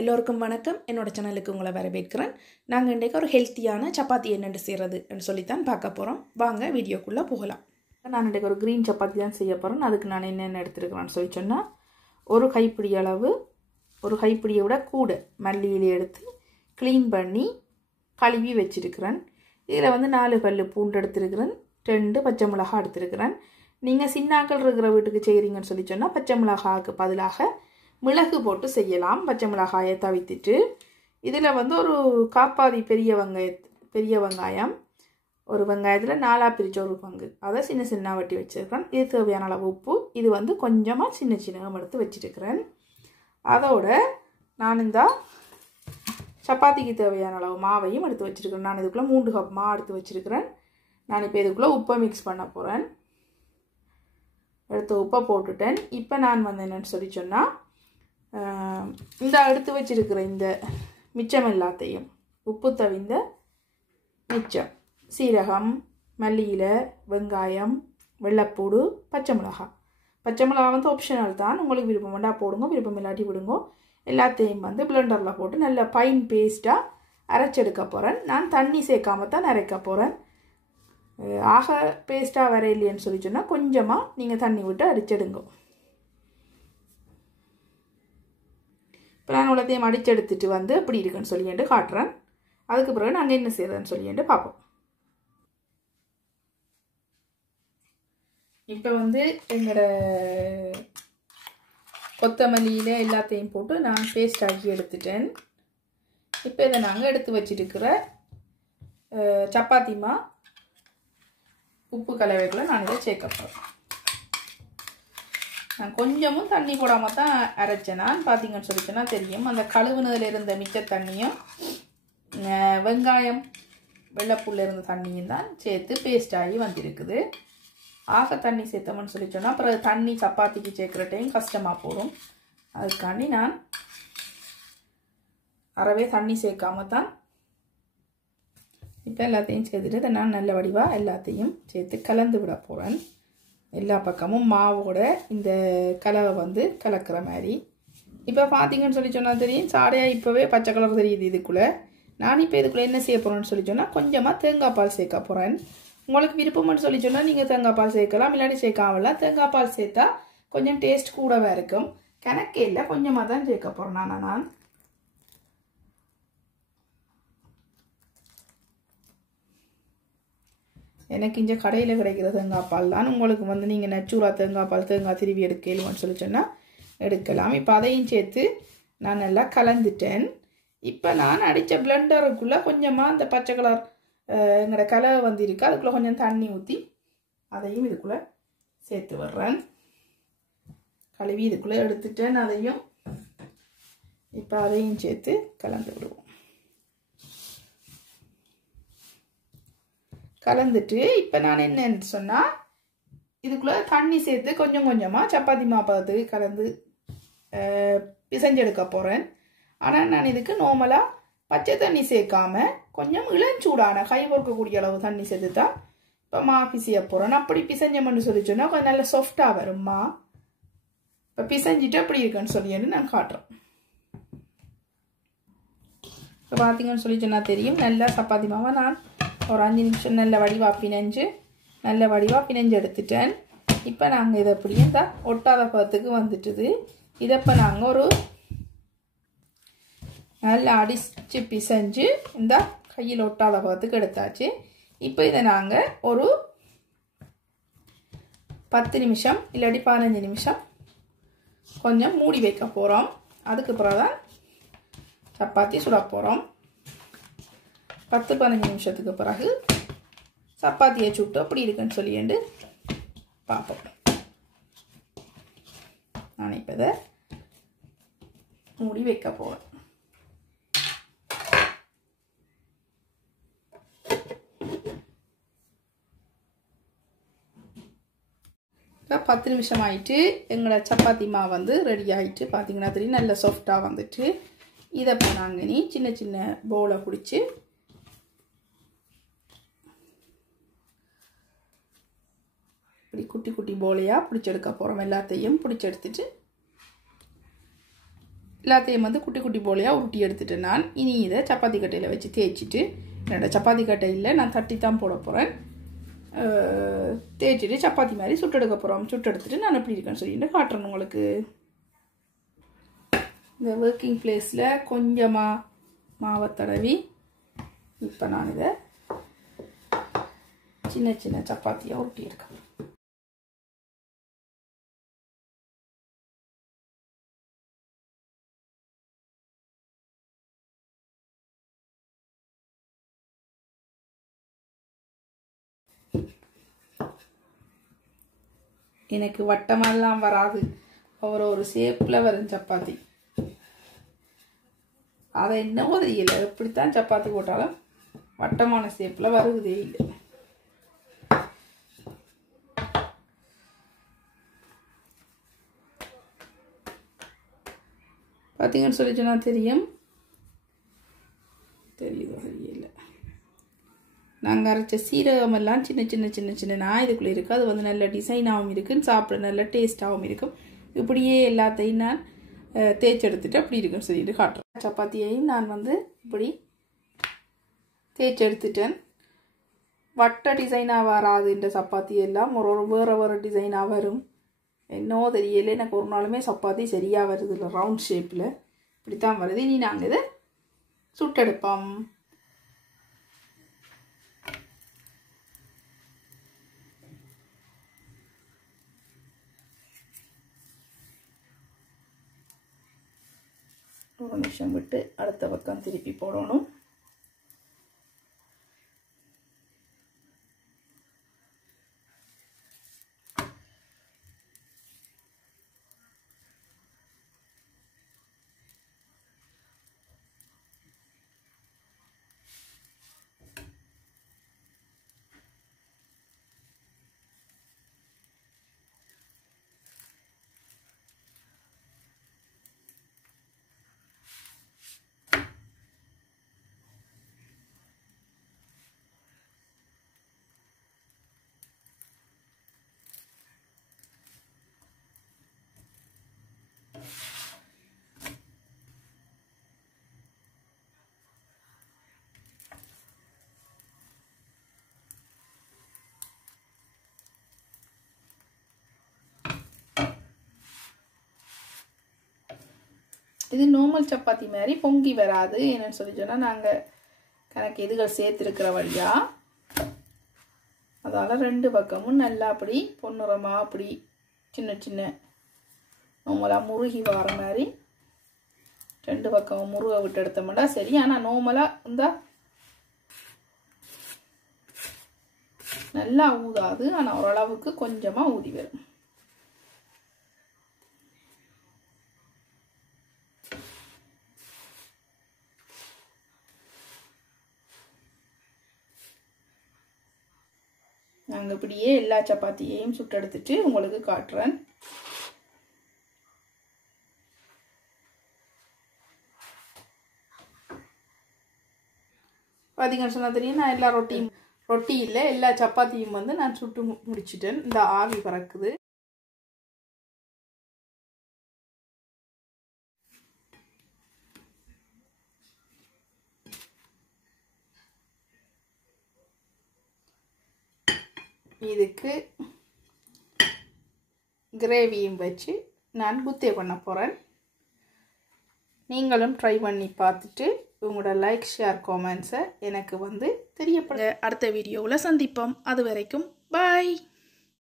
எல்லோருக்கும் வணக்கம். என்னோட சேனலுக்கு உங்களை வரவேற்கிறேன். நாங்கள் இன்றைக்கு ஒரு ஹெல்த்தியான சப்பாத்தி என்னென்று செய்கிறதுன்னு சொல்லித்தான் பார்க்க போகிறோம். வாங்க வீடியோக்குள்ளே போகலாம். நான் இன்றைக்கு ஒரு க்ரீன் சப்பாத்தி தான் செய்ய போகிறேன். அதுக்கு நான் என்னென்ன எடுத்துருக்கிறேன்னு சொல்லி சொன்னால், ஒரு கைப்பிடி அளவு, ஒரு கைப்பிடியை விட கூட மல்லியிலே எடுத்து க்ளீன் பண்ணி கழுவி வச்சுருக்கிறேன். இதில் 4 பல்லு பூண்டு எடுத்துருக்கிறேன், 2 பச்சை மிளகாய் எடுத்துருக்கிறேன். நீங்கள் சின்னாக்கள் இருக்கிற வீட்டுக்கு செய்கிறீங்கன்னு சொல்லி சொன்னால் பச்சை மிளகாய்க்கு பதிலாக மிளகு போட்டு செய்யலாம். பச்சை மிளகாயை தவிர்த்துட்டு இதில் ஒரு காப்பாதி பெரிய வெங்காயம், ஒரு வெங்காயத்தில் 4 பிரிச்ச ஒரு பங்கு, அதை சின்ன சின்ன வெட்டி வச்சுருக்கிறேன். இது தேவையான அளவு உப்பு. இது கொஞ்சமாக சின்ன சின்ன எடுத்து வச்சுருக்கிறேன். அதோட நான் இந்த சப்பாத்திக்கு தேவையான அளவு மாவையும் எடுத்து வச்சுருக்கிறேன். நான் இதுக்குள்ளே 3 கப் மாவு எடுத்து வச்சுருக்கிறேன். நான் இப்போ இதுக்குள்ளே உப்பை மிக்ஸ் பண்ண போகிறேன். எடுத்து உப்பை போட்டுட்டேன். இப்போ நான் என்னென்னு சொல்லி சொன்னால், இந்த எடுத்து வச்சிருக்கிற இந்த மிச்சம் எல்லாத்தையும், உப்பு தவிந்த மிச்சம், சீரகம், மல்லியில, வெங்காயம், வெள்ளைப்பூடு, பச்சை மிளகாய் ஆப்ஷனல் தான். உங்களுக்கு விருப்பம் வேண்டாம் போடுங்க, விருப்பம் இல்லாட்டி விடுங்க. எல்லாத்தையும் பிளெண்டரில் போட்டு நல்ல பைன் பேஸ்ட்டாக அரைச்செடுக்க போகிறேன். நான் தண்ணி சேர்க்காம தான் அரைக்க போகிறேன். ஆக பேஸ்ட்டாக வர இல்லைன்னு சொல்லி சொன்னால் கொஞ்சமாக நீங்கள் தண்ணி விட்டு அடிச்செடுங்க. இப்போ நான் உள்ளத்தையும் அடிச்செடுத்துட்டு எப்படி இருக்குன்னு சொல்லிட்டு காட்டுறேன். அதுக்கு பிறகு நாங்கள் என்ன செய்யறதுன்னு சொல்லிட்டு பார்ப்போம். இப்போ எங்களோட கொத்தமல்லியில் எல்லாத்தையும் போட்டு நான் பேஸ்ட் ஆக்கி எடுத்துட்டேன். இப்போ இதை நாங்கள் எடுத்து வச்சிருக்கிற சப்பாத்தி மா உப்பு கலவைக்குள்ள நான் இதை சேர்க்க போகிறேன். நான் கொஞ்சமும் தண்ணி போடாமல் தான் அரைச்சேன். பார்த்தீங்கன்னு சொல்லிச்சுன்னா தெரியும், அந்த கழுவுனதில் இருந்த மிச்ச தண்ணியும் வெங்காயம் வெள்ளைப்பூல இருந்த தண்ணியும் தான் சேர்த்து பேஸ்ட் ஆகி வந்திருக்குது. ஆக தண்ணி சேர்த்தோம்னு சொல்லி சொன்னால் அப்புறம் தண்ணி சப்பாத்திக்கு சேர்க்குற டைம் கஷ்டமாக போடும். அதுக்காண்டி நான் அறவே தண்ணி சேர்க்காம தான் இப்போ எல்லாத்தையும் சேர்த்துட்டு நான் நல்ல வடிவாக எல்லாத்தையும் சேர்த்து கலந்து விட போகிறேன். எல்லா பக்கமும் மாவோட இந்த கலவை கலக்கிற மாதிரி. இப்போ பார்த்தீங்கன்னு சொல்லி சொன்னால் தெரியும், சாடையாக இப்போவே பச்சை கலர் தெரியுது இதுக்குள்ளே. நான் இப்போ இதுக்குள்ளே என்ன செய்ய போகிறேன்னு சொல்லி சொன்னால் கொஞ்சமாக தேங்காய் பால் சேர்க்க போகிறேன். உங்களுக்கு விருப்பம்னு சொல்லி சொன்னால் நீங்கள் தேங்காய் பால் சேர்க்கலாம், இல்லாட்டி சேர்க்காமலாம். தேங்காய் பால் சேர்த்தா கொஞ்சம் டேஸ்ட் கூடவே இருக்கும். கணக்கே இல்லை, கொஞ்சமாக தான் சேர்க்க போகிறேன் நான். எனக்கு இங்கே கடையில் கிடைக்கிற தேங்காய் பால் தான். உங்களுக்கு நீங்கள் நச்சூரா தேங்காய் பால், தேங்காய் திருவி எடுக்கலும்னு சொல்லி சொன்னால் எடுக்கலாம். இப்போ அதையும் சேர்த்து நான் நல்லா கலந்துட்டேன். இப்போ நான் அடித்த பிளெண்டருக்குள்ளே கொஞ்சமாக அந்த பச்சை கலர் எங்களோட கலவை இருக்கு, அதுக்குள்ளே கொஞ்சம் தண்ணி ஊற்றி அதையும் இதுக்குள்ளே சேர்த்து வர்றேன். கழுவி இதுக்குள்ளே எடுத்துட்டேன் அதையும். இப்போ அதையும் சேர்த்து கலந்து விடுவோம். கலந்துட்டு இப்போ நான் என்னன்னு சொன்னால் இதுக்குள்ளே தண்ணி சேர்த்து கொஞ்சம் கொஞ்சமாக சப்பாத்தி மாப்பதத்துக்கு கலந்து பிசைஞ்செடுக்க போகிறேன். ஆனால் நான் இதுக்கு நார்மலாக பச்சை தண்ணி சேர்க்காம கொஞ்சம் இளஞ்சூடான கை பொறுக்கக்கூடிய அளவு தண்ணி சேர்த்து தான் இப்போ மா பிசைய போகிறேன். அப்படி பிசைஞ்சோம்னு சொல்லி சொன்னால் கொஞ்சம் நல்லா சாஃப்டாக வரும்மா. இப்போ பிசைஞ்சிட்டு அப்படி இருக்குன்னு சொல்லிட்டு நான் காட்டுறேன். இப்போ பார்த்தீங்கன்னு சொல்லி சொன்னால் தெரியும், நல்லா சப்பாத்தி மாவை நான் ஒரு 5 நிமிஷம் நல்ல வடிவாக பிணைஞ்சு எடுத்துட்டேன். இப்போ நாங்கள் இதை அப்படியே இந்த ஒட்டாத பதத்துக்கு வந்துட்டுது. இதை இப்போ நாங்கள் ஒரு நல்லா அடிச்சு பிசைஞ்சு இந்த கையில் ஒட்டாத பதத்துக்கு எடுத்தாச்சு. இப்போ இதை நாங்கள் ஒரு 10 நிமிஷம் இல்லாட்டி 15 நிமிஷம் கொஞ்சம் மூடி வைக்க போகிறோம். அதுக்கு பிறகு தான் சப்பாத்தி சுட போகிறோம். 10-15 நிமிஷத்துக்கு பிறகு சப்பாத்தியை சுட்டு அப்படி இருக்குன்னு சொல்லிட்டு பார்ப்போம். நான் இப்போ இதை மூடி வைக்க போவேன். இப்போ 10 நிமிஷம் ஆயிட்டு எங்களோட சப்பாத்தி மாவு ரெடி ஆகிட்டு பார்த்தீங்கன்னா தெரியும், நல்ல சாஃப்டாக வந்துட்டு. இதை இப்போ நாங்கள் சின்ன சின்ன பவுலை பிடிச்சி இப்படி குட்டி குட்டி போலையாக பிடிச்செடுக்க போகிறோம். எல்லாத்தையும் பிடிச்செடுத்துட்டு எல்லாத்தையும் வந்து குட்டி குட்டி போலையாக உருட்டி எடுத்துட்டேன் நான். இனி இதை சப்பாத்தி கட்டையில் வச்சு தேய்ச்சிட்டு, என்னோட சப்பாத்தி கட்டையில் நான் தட்டி தான் போட போகிறேன். தேய்ச்சிட்டு சப்பாத்தி மாதிரி சுட்டெடுக்க போகிறோம். சுட்டெடுத்துட்டு நான் எப்படி இருக்கேன்னு சொல்லிட்டு காட்டுறேன் உங்களுக்கு. இந்த ஒர்க்கிங் பிளேஸில் கொஞ்சமாக மாவை தடவி இப்போ நான் இதை சின்ன சின்ன சப்பாத்தியாக உருட்டி எடுக்கேன். எனக்கு வட்டமெல்லாம் வராது, ஒரு ஷேப்பில் வரும் சப்பாத்தி. அதை என்னவோ தெரியல, எப்படித்தான் சப்பாத்தி போட்டாலும் வட்டமான ஷேப்பில் வருவதே இல்லை. பார்த்தீங்கன்னு சொல்லி சொன்னால் தெரியுதோ தெரியல. நாங்கள் அரைச்ச சீரகமெல்லாம் சின்ன சின்ன சின்ன சின்ன நான் இதுக்குள்ளே இருக்குது. அது வந்து நல்ல டிசைனாகவும் இருக்குன்னு, சாப்பிட நல்ல டேஸ்ட்டாகவும் இருக்கும். இப்படியே எல்லாத்தையும் நான் தேய்ச்செடுத்துட்டு அப்படி இருக்குன்னு சொல்லிட்டு காட்டுறேன். சப்பாத்தியையும் நான் வந்து இப்படி தேய்ச்செடுத்துட்டேன். வட்ட டிசைனாக வராது இந்த சப்பாத்தி எல்லாம், வேறு டிசைனாக வரும். என்னவோ தெரியல, எனக்கு ஒரு நாளுமே சப்பாத்தி சரியாக வருது இல்லை, ரவுண்ட் ஷேப்பில் இப்படித்தான் வருது. இனி நாங்கள் இதை சுட்டெடுப்போம். ஒரு நிமிஷம் விட்டு அடுத்த பக்கம் திருப்பி போடணும். இது நார்மல் சப்பாத்தி மாதிரி பொங்கி வராது. என்னன்னு சொல்லி சொன்னால் நாங்கள் கணக்கு இதுகள் சேர்த்துருக்கிற வழியா, அதால் ரெண்டு பக்கமும் நல்லா அப்படி பொன்னிறமாக அப்படி சின்ன சின்ன நார்மலாக முருகி வர மாதிரி ரெண்டு பக்கமும் முருக விட்டு எடுத்தோம்னா சரி. ஆனால் நார்மலாக இருந்தால் நல்லா ஊதாது, ஆனால் ஓரளவுக்கு கொஞ்சமாக ஊதி வரும். நாங்கள் இப்படியே எல்லா சப்பாத்தியையும் சுட்டெடுத்துட்டு உங்களுக்கு காட்டுறேன். பார்த்தீங்கன்னு சொன்னால் தெரியும், நான் எல்லா ரொட்டி இல்லை எல்லா சப்பாத்தியும் வந்து நான் சுட்டு முடிச்சிட்டேன். இந்த ஆவி பறக்குது. இதுக்கு கிரேவியும் வச்சு நான் குத்தே பண்ண போகிறேன். நீங்களும் ட்ரை பண்ணி பார்த்துட்டு உங்களோட லைக் ஷேர் காமெண்ட்ஸை எனக்கு வந்து தெரியப்படுங்க. அடுத்த வீடியோவில் சந்திப்போம். அது வரைக்கும் பாய்.